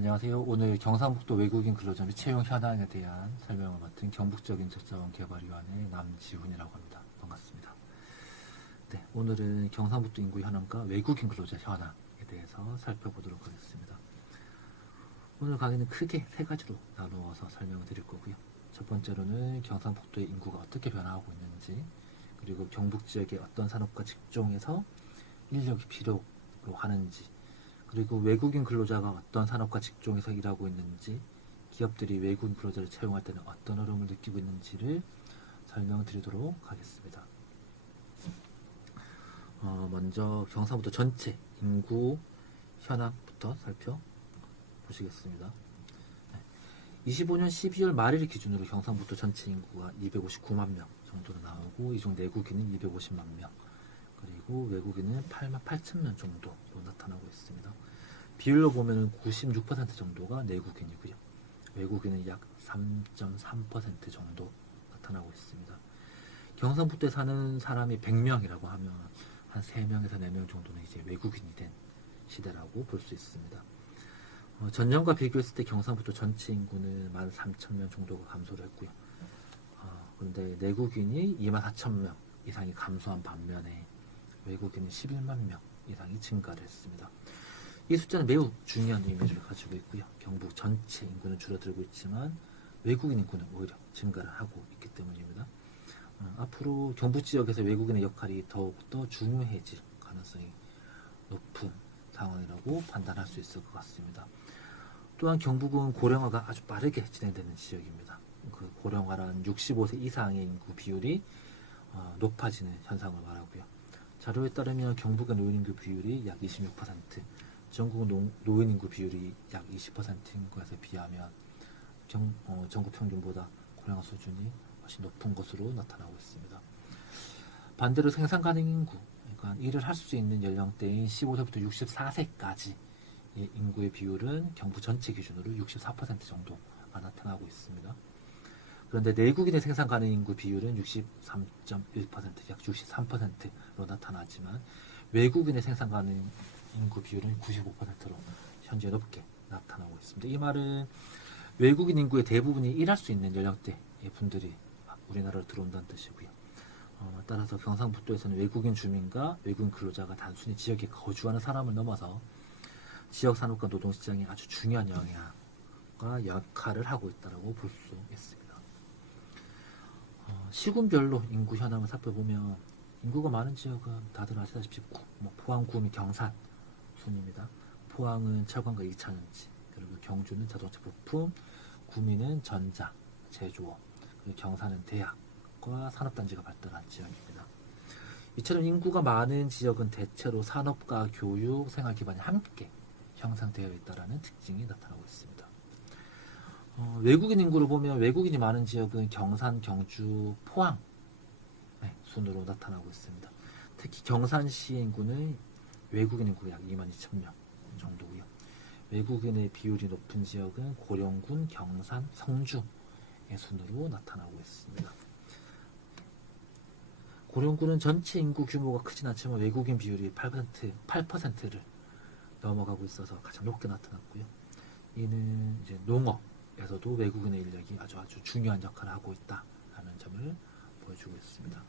안녕하세요. 오늘 경상북도 외국인 근로자 및 채용 현황에 대한 설명을 맡은 경북적인적자원개발위원회 남지훈이라고 합니다. 반갑습니다. 네, 오늘은 경상북도 인구 현황과 외국인 근로자 현황에 대해서 살펴보도록 하겠습니다. 오늘 강의는 크게 세 가지로 나누어서 설명을 드릴 거고요. 첫 번째로는 경상북도의 인구가 어떻게 변화하고 있는지, 그리고 경북 지역의 어떤 산업과 직종에서 인력이 필요로 하는지, 그리고 외국인 근로자가 어떤 산업과 직종에서 일하고 있는지, 기업들이 외국인 근로자를 채용할 때는 어떤 어려움을 느끼고 있는지를 설명드리도록 하겠습니다. 먼저 경상북도 전체 인구 현황부터 살펴보시겠습니다. 25년 12월 말일 기준으로 경상북도 전체 인구가 259만 명 정도로 나오고, 이 중 내국인은 250만 명, 그리고 외국인은 8만 8천 명 정도로 나타나고 있습니다. 비율로 보면 96% 정도가 내국인이고요. 외국인은 약 3.3% 정도 나타나고 있습니다. 경상북도에 사는 사람이 100명이라고 하면 한 3명에서 4명 정도는 이제 외국인이 된 시대라고 볼 수 있습니다. 전년과 비교했을 때 경상북도 전체 인구는 13,000명 정도가 감소를 했고요. 그런데 내국인이 24,000명 이상이 감소한 반면에 외국인은 11만 명 이상이 증가를 했습니다. 이 숫자는 매우 중요한 의미를 가지고 있고요. 경북 전체 인구는 줄어들고 있지만 외국인 인구는 오히려 증가를 하고 있기 때문입니다. 앞으로 경북 지역에서 외국인의 역할이 더욱더 중요해질 가능성이 높은 상황이라고 판단할 수 있을 것 같습니다. 또한 경북은 고령화가 아주 빠르게 진행되는 지역입니다. 그 고령화란 65세 이상의 인구 비율이 높아지는 현상을 말하고요. 자료에 따르면 경북의 노인인구 비율이 약 26%, 전국 노인인구 비율이 약 20%인 것에 비하면 전국 평균보다 고령화 수준이 훨씬 높은 것으로 나타나고 있습니다. 반대로 생산 가능 인구, 그러니까 일을 할 수 있는 연령대인 15세부터 64세까지 인구의 비율은 경북 전체 기준으로 64% 정도가 나타나고 있습니다. 그런데 내국인의 생산 가능 인구 비율은 63.1%, 약 63%로 나타나지만 외국인의 생산 가능 인구 비율은 95%로 현재 높게 나타나고 있습니다. 이 말은 외국인 인구의 대부분이 일할 수 있는 연령대의 분들이 우리나라로 들어온다는 뜻이고요. 따라서 경상북도에서는 외국인 주민과 외국인 근로자가 단순히 지역에 거주하는 사람을 넘어서 지역 산업과 노동시장에 아주 중요한 영향과 역할을 하고 있다고 볼 수 있습니다. 시군별로 인구 현황을 살펴보면 인구가 많은 지역은 다들 아시다시피 포항, 구미, 경산 순입니다. 포항은 철강과 2차전지, 그리고 경주는 자동차 부품, 구미는 전자, 제조업, 그리고 경산은 대학과 산업단지가 발달한 지역입니다. 이처럼 인구가 많은 지역은 대체로 산업과 교육, 생활 기반이 함께 형성되어 있다는 특징이 나타나고 있습니다. 외국인 인구를 보면 외국인이 많은 지역은 경산, 경주, 포항 순으로 나타나고 있습니다. 특히 경산시의 인구는 외국인 인구가 약 22,000명 정도고요. 외국인의 비율이 높은 지역은 고령군, 경산, 성주의 순으로 나타나고 있습니다. 고령군은 전체 인구 규모가 크진 않지만 외국인 비율이 8%를 넘어가고 있어서 가장 높게 나타났고요. 이는 이제 농업에서도 외국인의 인력이 아주 중요한 역할을 하고 있다는 점을 보여주고 있습니다.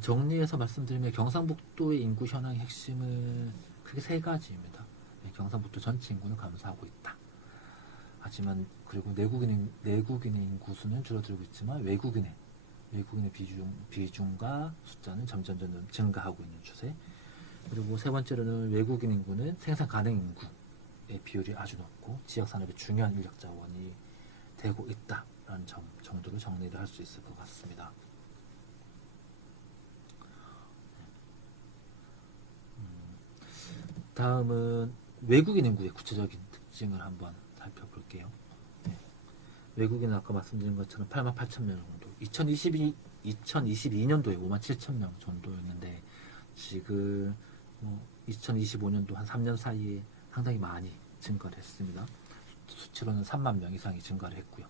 정리해서 말씀드리면 경상북도의 인구 현황의 핵심은 크게 세 가지입니다. 경상북도 전체 인구는 감소하고 있다. 하지만 그리고 내국인의 인구 수는 줄어들고 있지만 외국인의 비중과 숫자는 점점 증가하고 있는 추세. 그리고 세 번째로는 외국인 인구는 생산 가능 인구의 비율이 아주 높고 지역 산업의 중요한 인력 자원이 되고 있다라는 점 정도로 정리를 할 수 있을 것 같습니다. 다음은 외국인 인구의 구체적인 특징을 한번 살펴볼게요. 외국인은 아까 말씀드린 것처럼 8만 8천 명 정도, 2022년도에 5만 7천 명 정도였는데 지금 2025년도 한 3년 사이에 상당히 많이 증가를 했습니다. 수치로는 3만 명 이상이 증가를 했고요.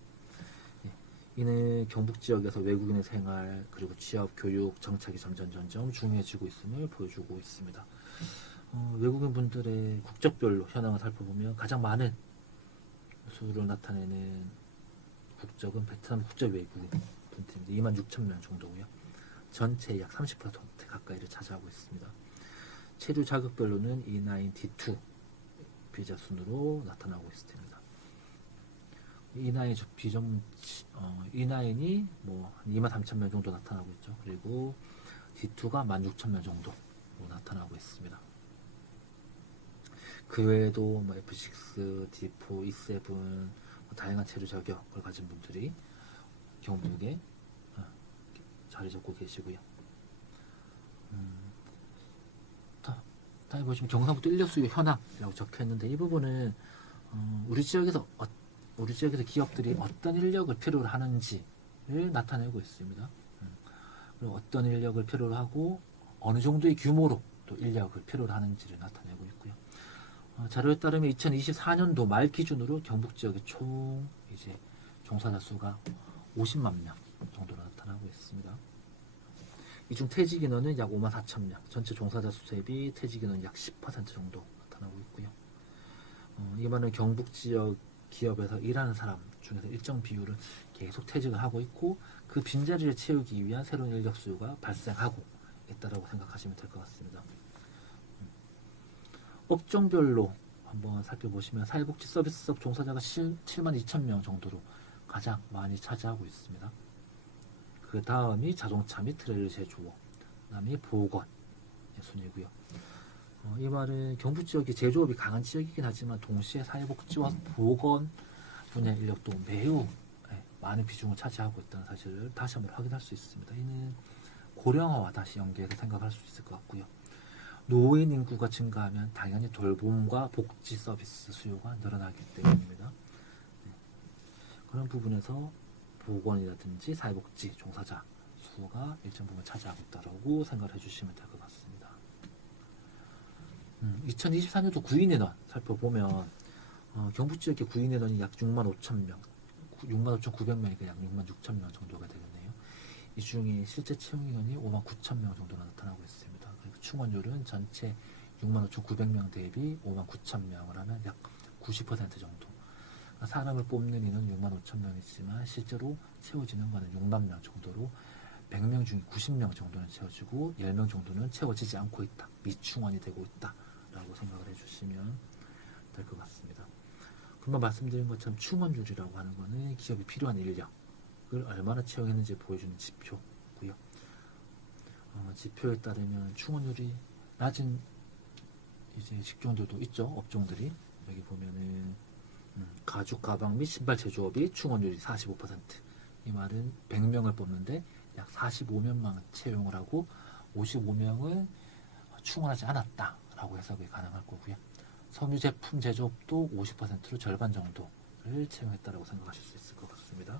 이는 경북 지역에서 외국인의 생활, 그리고 취업, 교육, 정착이 점점 중요해지고 있음을 보여주고 있습니다. 외국인 분들의 국적별로 현황을 살펴보면 가장 많은 수를 나타내는 국적은 베트남 국적 외국인 분들인데 26,000명 정도고요. 전체의 약 30% 가까이를 차지하고 있습니다. 체류 자격별로는 E9, D2 비자 순으로 나타나고 있습니다. E9 E9이 뭐 23,000명 정도 나타나고 있죠. 그리고 D2가 16,000명 정도 나타나고 있습니다. 그 외에도 뭐 F6, D4, E7 다양한 체류 자격을 가진 분들이 경북에 자리 잡고 계시고요. 다음에 보시면 경상북도 인력 수요 현황이라고 적혀 있는데 이 부분은 우리 지역에서 기업들이 어떤 인력을 필요로 하는지를 나타내고 있습니다. 그리고 어떤 인력을 필요로 하고 어느 정도의 규모로 또 인력을 필요로 하는지를 나타내고 있고요. 자료에 따르면 2024년도 말 기준으로 경북 지역의 총 이제 종사자 수가 50만 명 정도로 나타나고 있습니다. 이 중 퇴직 인원은 약 54,000명, 전체 종사자 수 대비 퇴직 인원 약 10% 정도 나타나고 있고요. 이 말은 경북 지역 기업에서 일하는 사람 중에서 일정 비율은 계속 퇴직을 하고 있고 그 빈자리를 채우기 위한 새로운 인력 수요가 발생하고 있다고 생각하시면 될 것 같습니다. 업종별로 한번 살펴보시면 사회복지 서비스업 종사자가 72,000명 정도로 가장 많이 차지하고 있습니다. 그 다음이 자동차 및 트레일러 제조업, 그 다음이 보건 순이고요. 이 말은 경북 지역이 제조업이 강한 지역이긴 하지만 동시에 사회복지와 보건 분야 인력도 매우 많은 비중을 차지하고 있다는 사실을 다시 한번 확인할 수 있습니다. 이는 고령화와 다시 연계해서 생각할 수 있을 것 같고요. 노인 인구가 증가하면 당연히 돌봄과 복지 서비스 수요가 늘어나기 때문입니다. 그런 부분에서 보건이라든지 사회복지 종사자 수가 일정 부분 차지하고 있다고 생각을 해주시면 될 것 같습니다. 2024년도 구인 인원 살펴보면 경북 지역의 구인 인원이 약 65,000명, 65,900명이니까 약 66,000명 정도가 되겠네요. 이 중에 실제 채용 인원이 59,000명 정도나 나타나고 있습니다. 그리고 충원율은 전체 65,900명 대비 59,000명을 하면 약 90% 정도. 사람을 뽑는 인은 65,000명이지만 실제로 채워지는 것은 6만 명 정도로 100명 중에 90명 정도는 채워지고 10명 정도는 채워지지 않고 있다. 미충원이 되고 있다. 라고 생각을 해주시면 될 것 같습니다. 금방 말씀드린 것처럼 충원율이라고 하는 것은 기업이 필요한 인력을 얼마나 채용했는지 보여주는 지표고요. 지표에 따르면 충원율이 낮은 이제 직종들도 있죠. 업종들이 여기 보면은 가죽, 가방 및 신발 제조업이 충원율이 45%. 이 말은 100명을 뽑는데 약 45명만 채용을 하고 55명은 충원하지 않았다라고 해석이 가능할 거고요. 섬유 제품 제조업도 50%로 절반 정도를 채용했다라고 생각하실 수 있을 것 같습니다.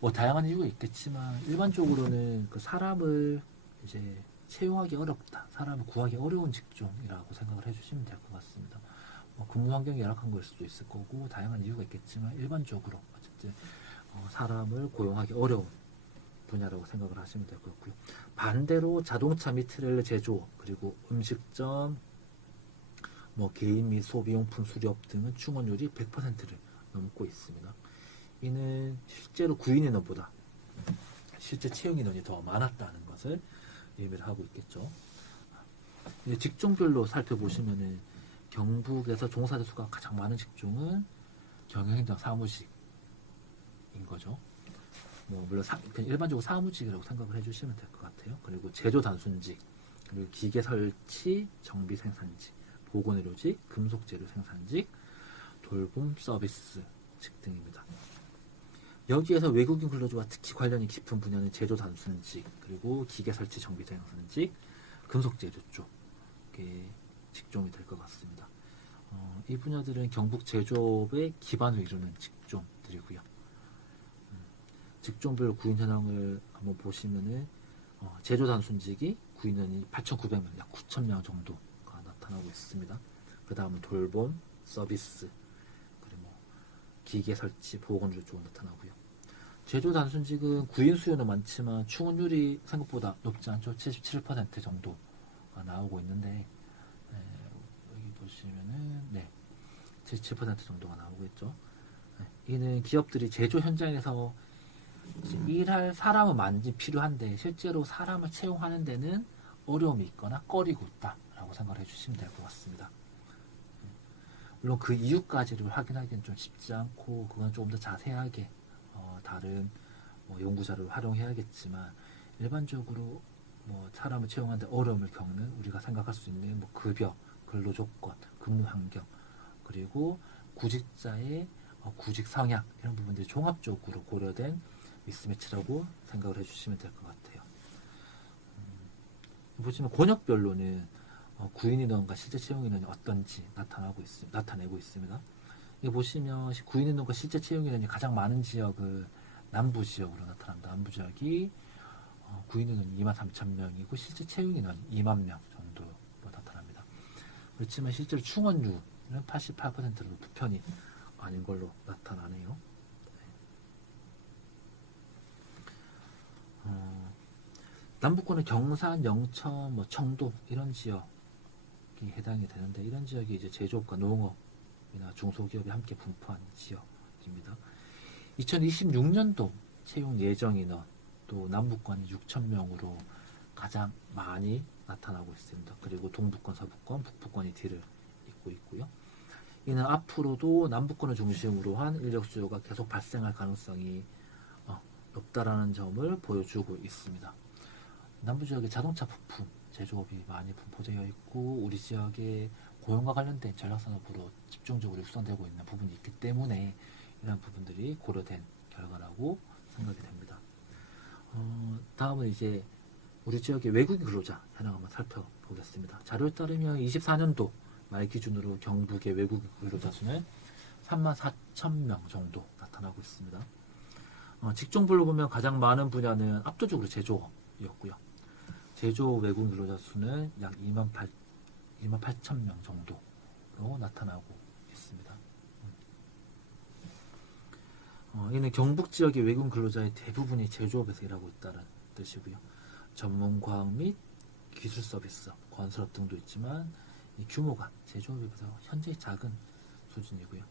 뭐 다양한 이유가 있겠지만 일반적으로는 그 사람을 이제 채용하기 어렵다, 사람을 구하기 어려운 직종이라고 생각을 해주시면 될 것 같습니다. 근무 환경이 열악한 걸 수도 있을 거고 다양한 이유가 있겠지만 일반적으로 어쨌든 사람을 고용하기 어려운 분야라고 생각을 하시면 될 것 같고요. 반대로 자동차 및 트레일러 제조업 그리고 음식점, 뭐 개인 및 소비용품 수리업 등은 충원율이 100%를 넘고 있습니다. 이는 실제로 구인 인원보다 실제 채용 인원이 더 많았다는 것을 의미를 하고 있겠죠. 직종별로 살펴보시면은 경북에서 종사자 수가 가장 많은 직종은 경영행정 사무직인 거죠. 뭐 물론 일반적으로 사무직이라고 생각을 해주시면 될 것 같아요. 그리고 제조 단순직, 그리고 기계 설치, 정비 생산직, 보건의료직, 금속 재료 생산직, 돌봄 서비스직 등입니다. 여기에서 외국인 근로자와 특히 관련이 깊은 분야는 제조 단순직, 그리고 기계 설치, 정비 생산직, 금속 재료 쪽의 직종이 될 것 같습니다. 이 분야들은 경북 제조업의 기반을 이루는 직종들이고요. 직종별 구인 현황을 한번 보시면은 제조 단순직이 구인원이 8,900명, 약 9,000명 정도가 나타나고 있습니다. 그 다음은 돌봄, 서비스, 그리고 기계 설치, 보건의료 쪽으로 나타나고요. 제조 단순직은 구인 수요는 많지만 충원율이 생각보다 높지 않죠. 77% 정도가 나오고 있는데 여기 보시면은 77% 정도가 나오고 있죠. 이는 기업들이 제조 현장에서 일할 사람은 많이 필요한데 실제로 사람을 채용하는 데는 어려움이 있거나 꺼리고 있다라고 생각을 해주시면 될 것 같습니다. 물론 그 이유까지를 확인하기는 좀 쉽지 않고 그건 조금 더 자세하게 다른 연구 자료를 활용해야겠지만 일반적으로 사람을 채용하는데 어려움을 겪는 우리가 생각할 수 있는 급여, 근로조건, 근무 환경 그리고 구직자의 구직 성향 이런 부분들이 종합적으로 고려된 미스매치라고 생각을 해주시면 될 것 같아요. 보시면 권역별로는 구인 인원과 실제 채용 인원이 어떤지 나타내고 있습니다. 여기 보시면 구인 인원과 실제 채용 인원이 가장 많은 지역은 남부 지역으로 나타납니다. 남부 지역이 구인 인원이 23,000명이고 실제 채용 인원이 2만 명 정도로 나타납니다. 그렇지만 실제로 충원율은 88%로 부편이 아닌 걸로 나타나네요. 남부권은 경산, 영천, 청도 이런 지역이 해당이 되는데 이런 지역이 이제 제조업과 농업이나 중소기업이 함께 분포한 지역입니다. 2026년도 채용 예정 인원 또 남부권이 6,000명으로 가장 많이 나타나고 있습니다. 그리고 동부권, 서부권, 북부권이 뒤를 잇고 있고요. 이는 앞으로도 남부권을 중심으로 한 인력 수요가 계속 발생할 가능성이 높다라는 점을 보여주고 있습니다. 남부 지역에 자동차 부품 제조업이 많이 분포되어 있고 우리 지역에 고용과 관련된 전략산업으로 집중적으로 육성되고 있는 부분이 있기 때문에 이런 부분들이 고려된 결과라고 생각이 됩니다. 다음은 이제 우리 지역의 외국인 근로자 현황 한번 살펴보겠습니다. 자료에 따르면 24년도 말 기준으로 경북의 외국인 근로자 수는 34,000명 정도 나타나고 있습니다. 직종별로 보면 가장 많은 분야는 압도적으로 제조업이었고요. 제조 외국인 근로자 수는 약 28,000명 정도로 나타나고 있습니다. 이는 경북 지역의 외국인 근로자의 대부분이 제조업에서 일하고 있다는 뜻이고요. 전문과학 및 기술 서비스, 건설업 등도 있지만 이 규모가 제조업에 비해서 현재 작은 수준이고요.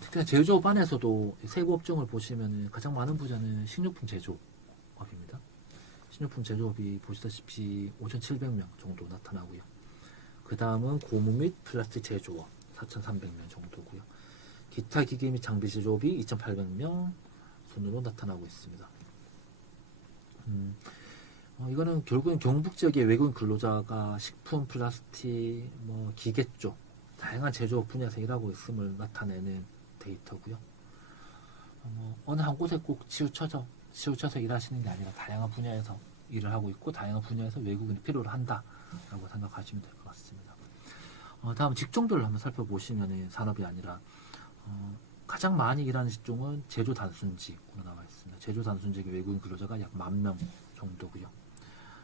특히나 제조업 안에서도 세부 업종을 보시면 가장 많은 분야는 식료품 제조업입니다. 식료품 제조업이 보시다시피 5,700명 정도 나타나고요. 그 다음은 고무 및 플라스틱 제조업 4,300명 정도고요. 기타 기계 및 장비 제조업이 2,800명 순으로 나타나고 있습니다. 이거는 결국은 경북 지역의 외국인 근로자가 식품, 플라스틱, 기계 쪽 다양한 제조업 분야에서 일하고 있음을 나타내는 데이터고요. 어느 한 곳에 꼭 치우쳐서 일하시는 게 아니라 다양한 분야에서 일을 하고 있고 다양한 분야에서 외국인이 필요로 한다라고 생각하시면 될 것 같습니다. 다음 직종별로 한번 살펴보시면 산업이 아니라 가장 많이 일하는 직종은 제조 단순직으로 나와 있습니다. 제조 단순직의 외국인 근로자가 약 10,000명 정도고요.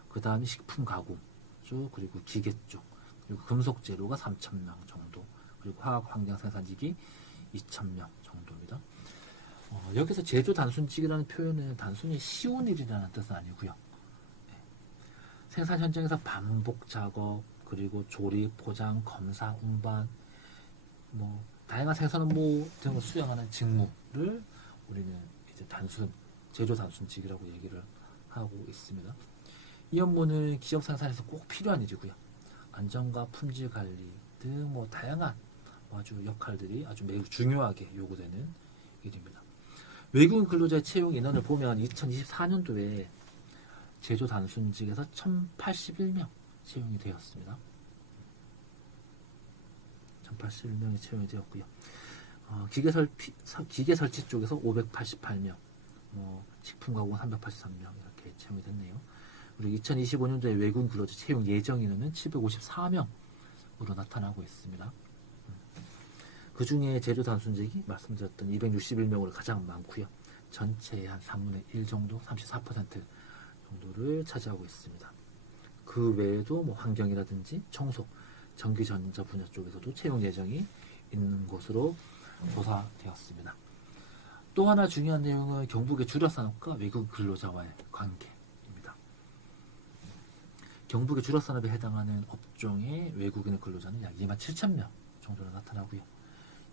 그 다음에 식품 가공 쪽 그리고 기계 쪽 그리고 금속 재료가 3,000명 정도 그리고 화학 환경 생산직이 2,000명 정도입니다. 여기서 제조 단순직이라는 표현은 단순히 쉬운 일이라는 뜻은 아니고요. 생산 현장에서 반복 작업 그리고 조립, 포장, 검사, 운반 다양한 생산 업무 등을 수행하는 직무를 우리는 이제 제조 단순직이라고 얘기를 하고 있습니다. 이 업무는 기업 생산에서 꼭 필요한 일이고요. 안전과 품질 관리 등 다양한 아주 역할들이 아주 매우 중요하게 요구되는 일입니다. 외국인 근로자의 채용 인원을 보면 2024년도에 제조 단순직에서 1,081명 채용이 되었습니다. 1,081명이 채용이 되었고요. 기계 설치 쪽에서 588명, 식품 가공 383명 이렇게 채용이 됐네요. 그리고 2025년도에 외국인 근로자 채용 예정 인원은 754명으로 나타나고 있습니다. 그 중에 제조 단순직이 말씀드렸던 261명으로 가장 많고요. 전체의 한 3분의 1 정도, 34% 정도를 차지하고 있습니다. 그 외에도 환경이라든지 청소, 전기전자 분야 쪽에서도 채용 예정이 있는 것으로 조사되었습니다. 또 하나 중요한 내용은 경북의 주력산업과 외국 근로자와의 관계입니다. 경북의 주력산업에 해당하는 업종의 외국인 근로자는 약 2만 7천 명 정도로 나타나고요.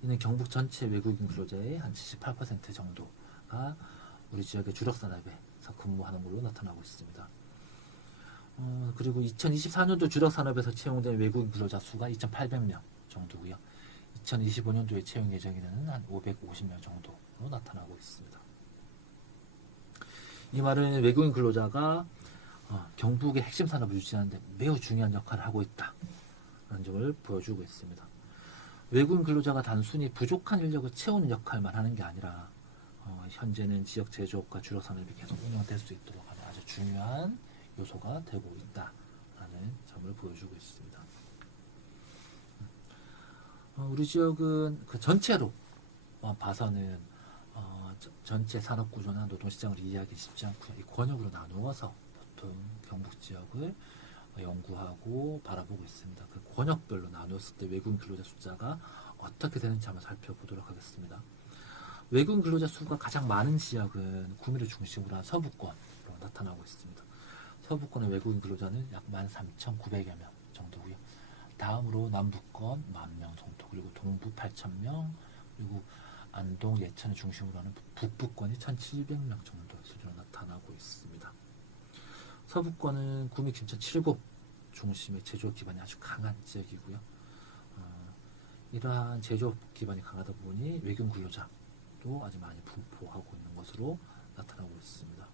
이는 경북 전체 외국인 근로자의 한 78% 정도가 우리 지역의 주력산업에서 근무하는 걸로 나타나고 있습니다. 그리고 2024년도 주력산업에서 채용된 외국인 근로자 수가 2,800명 정도고요. 2025년도에 채용 예정에는 한 550명 정도로 나타나고 있습니다. 이 말은 외국인 근로자가 경북의 핵심 산업을 유지하는 데 매우 중요한 역할을 하고 있다는 점을 보여주고 있습니다. 외국인 근로자가 단순히 부족한 인력을 채우는 역할만 하는 게 아니라 현재는 지역 제조업과 주력 산업이 계속 운영될 수 있도록 하는 아주 중요한 요소가 되고 있다라는 점을 보여주고 있습니다. 우리 지역은 그 전체로 봐서는 전체 산업 구조나 노동 시장을 이해하기 쉽지 않고요. 이 권역으로 나누어서 보통 경북 지역을 연구하고 바라보고 있습니다. 그 권역별로 나누었을 때 외국인 근로자 숫자가 어떻게 되는지 한번 살펴보도록 하겠습니다. 외국인 근로자 수가 가장 많은 지역은 구미를 중심으로 한 서부권으로 나타나고 있습니다. 서부권의 외국인 근로자는 약 13,900여 명 정도고요. 다음으로 남부권 10,000명 정도, 그리고 동부 8,000명, 그리고 안동, 예천을 중심으로 하는 북부권이 1,700명 정도 수준으로 나타나고 있습니다. 서부권은 구미, 김천, 칠곡 중심의 제조업 기반이 아주 강한 지역이고요. 이러한 제조업 기반이 강하다 보니 외국인 근로자도 아주 많이 분포하고 있는 것으로 나타나고 있습니다.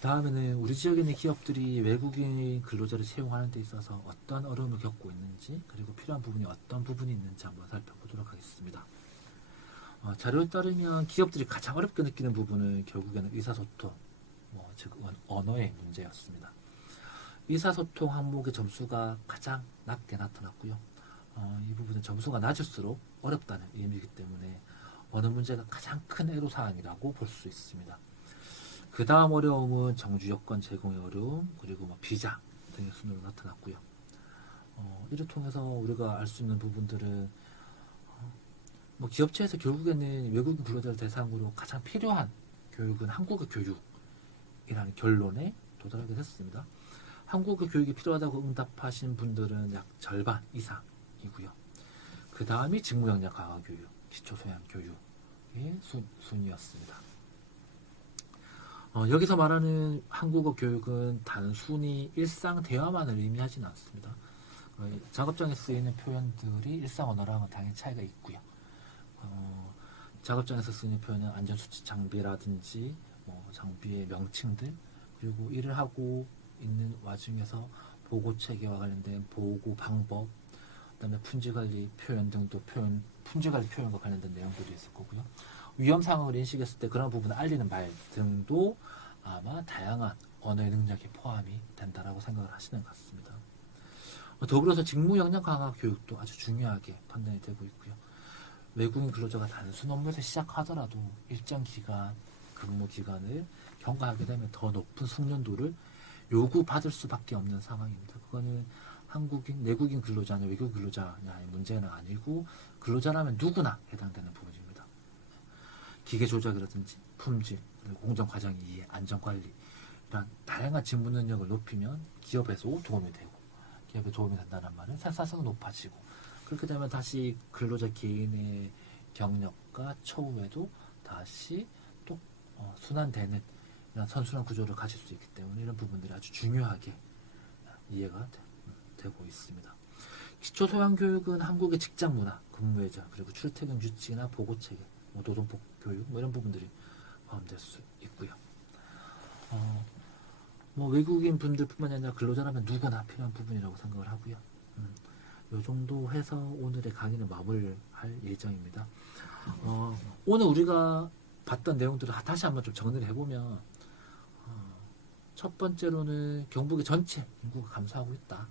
다음에는 우리 지역에 있는 기업들이 외국인 근로자를 채용하는 데 있어서 어떤 어려움을 겪고 있는지, 그리고 필요한 부분이 어떤 부분이 있는지 한번 살펴보도록 하겠습니다. 자료에 따르면 기업들이 가장 어렵게 느끼는 부분은 결국에는 의사소통, 즉 언어의 문제였습니다. 의사소통 항목의 점수가 가장 낮게 나타났고요. 이 부분은 점수가 낮을수록 어렵다는 의미이기 때문에 언어 문제가 가장 큰 애로사항이라고 볼 수 있습니다. 그 다음 어려움은 정주 여건 제공의 어려움, 그리고 비자 등의 순으로 나타났고요. 이를 통해서 우리가 알 수 있는 부분들은 기업체에서 결국에는 외국인 근로자를 대상으로 가장 필요한 교육은 한국어 교육이라는 결론에 도달하게 됐습니다. 한국어 교육이 필요하다고 응답하신 분들은 약 절반 이상이고요. 그 다음이 직무역량 강화 교육, 기초소양 교육의 순이었습니다. 여기서 말하는 한국어 교육은 단순히 일상 대화만을 의미하지는 않습니다. 작업장에 쓰이는 표현들이 일상 언어랑은 당연히 차이가 있고요. 작업장에서 쓰이는 표현은 안전수칙 장비라든지 장비의 명칭들, 그리고 일을 하고 있는 와중에서 보고 체계와 관련된 보고 방법, 그다음에 품질관리 표현 등도 품질관리 표현과 관련된 내용들이 있을 거고요. 위험 상황을 인식했을 때 그런 부분을 알리는 말 등도 아마 다양한 언어의 능력이 포함이 된다라고 생각을 하시는 것 같습니다. 더불어서 직무 역량 강화 교육도 아주 중요하게 판단이 되고 있고요. 외국인 근로자가 단순 업무에서 시작하더라도 일정 기간 근무 기간을 경과하게 되면 더 높은 숙련도를 요구받을 수밖에 없는 상황입니다. 그거는 내국인 근로자냐 외국인 근로자냐의 문제는 아니고 근로자라면 누구나 해당되는 부분입니다. 기계 조작이라든지 품질, 공정 과정 이해, 안전 관리 이런 다양한 직무 능력을 높이면 기업에서 도움이 되고, 기업에 도움이 된다는 말은 생산성이 높아지고, 그렇게 되면 다시 근로자 개인의 경력과 처우에도 다시 또 순환되는 이런 선순환 구조를 가질 수 있기 때문에 이런 부분들이 아주 중요하게 이해가 되고 있습니다. 기초소양교육은 한국의 직장 문화, 근무의자, 그리고 출퇴근 규칙이나 보고체계, 노동법 교육 이런 부분들이 포함될 수 있고요. 외국인 분들뿐만 아니라 근로자라면 누구나 필요한 부분이라고 생각을 하고요. 이 정도 해서 오늘의 강의는 마무리를 할 예정입니다. 오늘 우리가 봤던 내용들을 다시 한번 좀 정리를 해보면, 첫 번째로는 경북의 전체 인구가 감소하고 있다.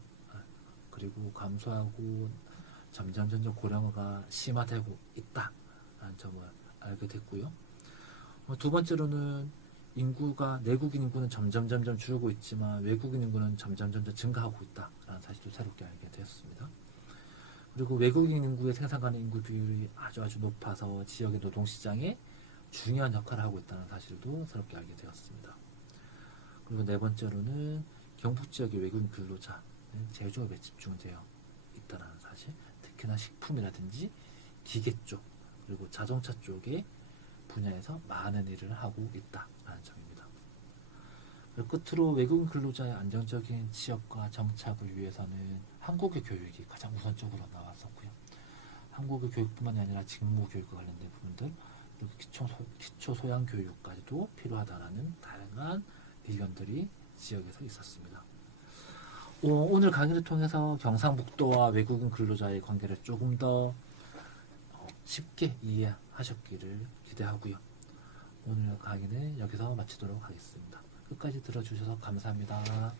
그리고 감소하고 점점 고령화가 심화되고 있다라는 점을 알게 됐고요. 두 번째로는 내국인 인구는 점점 줄고 있지만 외국인 인구는 점점 증가하고 있다라는 사실도 새롭게 알게 되었습니다. 그리고 외국인 인구의 생산 가능 인구 비율이 아주 높아서 지역의 노동시장에 중요한 역할을 하고 있다는 사실도 새롭게 알게 되었습니다. 그리고 네 번째로는 경북 지역의 외국인 근로자는 제조업에 집중되어 있다는 사실, 특히나 식품이라든지 기계 쪽 그리고 자동차 쪽의 분야에서 많은 일을 하고 있다라는 점입니다. 끝으로 외국인 근로자의 안정적인 취업과 정착을 위해서는 한국의 교육이 가장 우선적으로 나왔었고요. 한국의 교육뿐만이 아니라 직무 교육과 관련된 부분들, 그리고 기초 소양 교육까지도 필요하다라는 다양한 의견들이 지역에서 있었습니다. 오늘 강의를 통해서 경상북도와 외국인 근로자의 관계를 조금 더 쉽게 이해하셨기를 기대하고요. 오늘 강의는 여기서 마치도록 하겠습니다. 끝까지 들어주셔서 감사합니다.